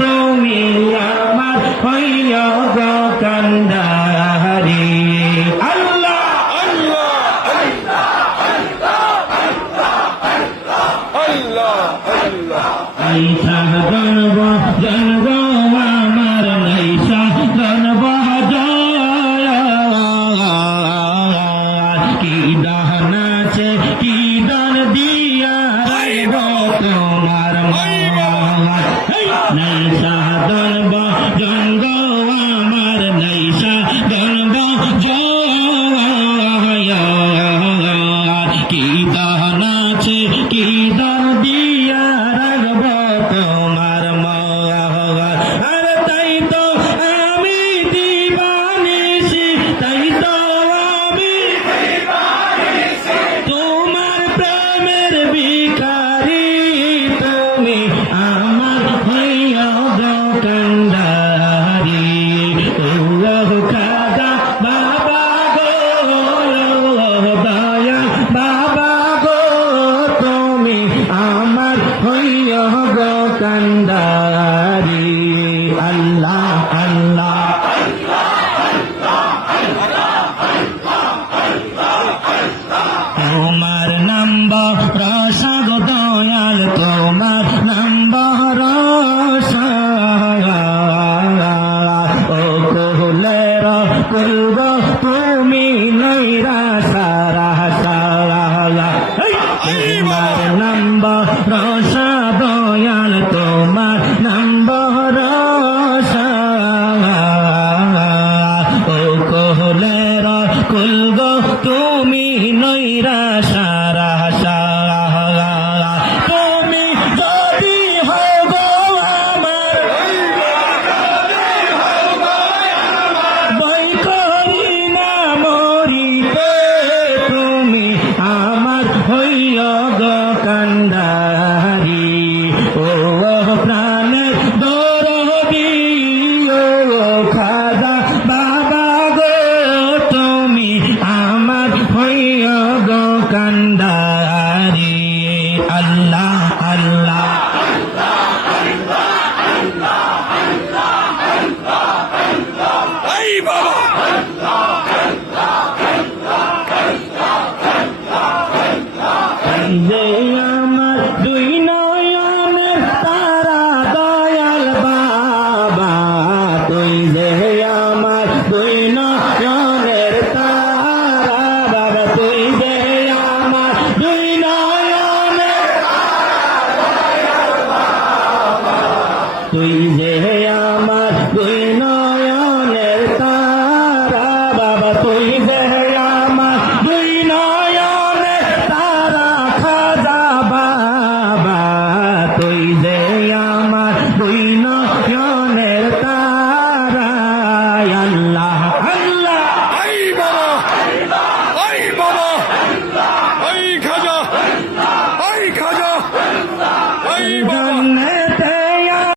তুমি আমার হইয়া গো কান্ডারি আল্লাহ আল্লাহ আল্লাহ আল্লাহ আইসা জন্ম জন্ম আমার নাইসা জন্ম কি দান আছে কি দান দিয়া রাইব তোমার নাইসা জন্ম জন্ম আমার নাইসা জন্ম কি দান আছে কি দান দিয়া রাখব তোমার আর তাই তো আমি দিবানিসি তাই তো আমি তোমার প্রেমের ভিখারি তুমি আমার হইয়া গো কান্ডারি ও খাজা বাবা গো দয়া বাবা গো তুমি আমার হইয়া গো কান্ডারি আল্লাহ আল্লাহ তোমার নাম্বার রসা গো দয়াল তোমার নাম্বার রসা ও কুলের কুলব তুমি নৈরা সারা সারা তোমার নাম্বার রসা দয়াল তোমার নাম্বার রসা ও কুলের কুলব তুমি নৈরা সারা সারা তুমি যদি হও গো আমার ভয় করি না মরিতে তুমি আমার হইয়া গো কান্ডারি ও প্রাণের দরদি ও খাজা বাবা গো তুমি আমার হইয়া গো কান্ডারি আল্লাহ আল্লাহ এই বাবা যে আমার দুই নয়নের তারা দয়াল বাবা তুই যে আমার দুই নয়নের তারা বাবা তুই যে আমার দুই নয়নের তুই যে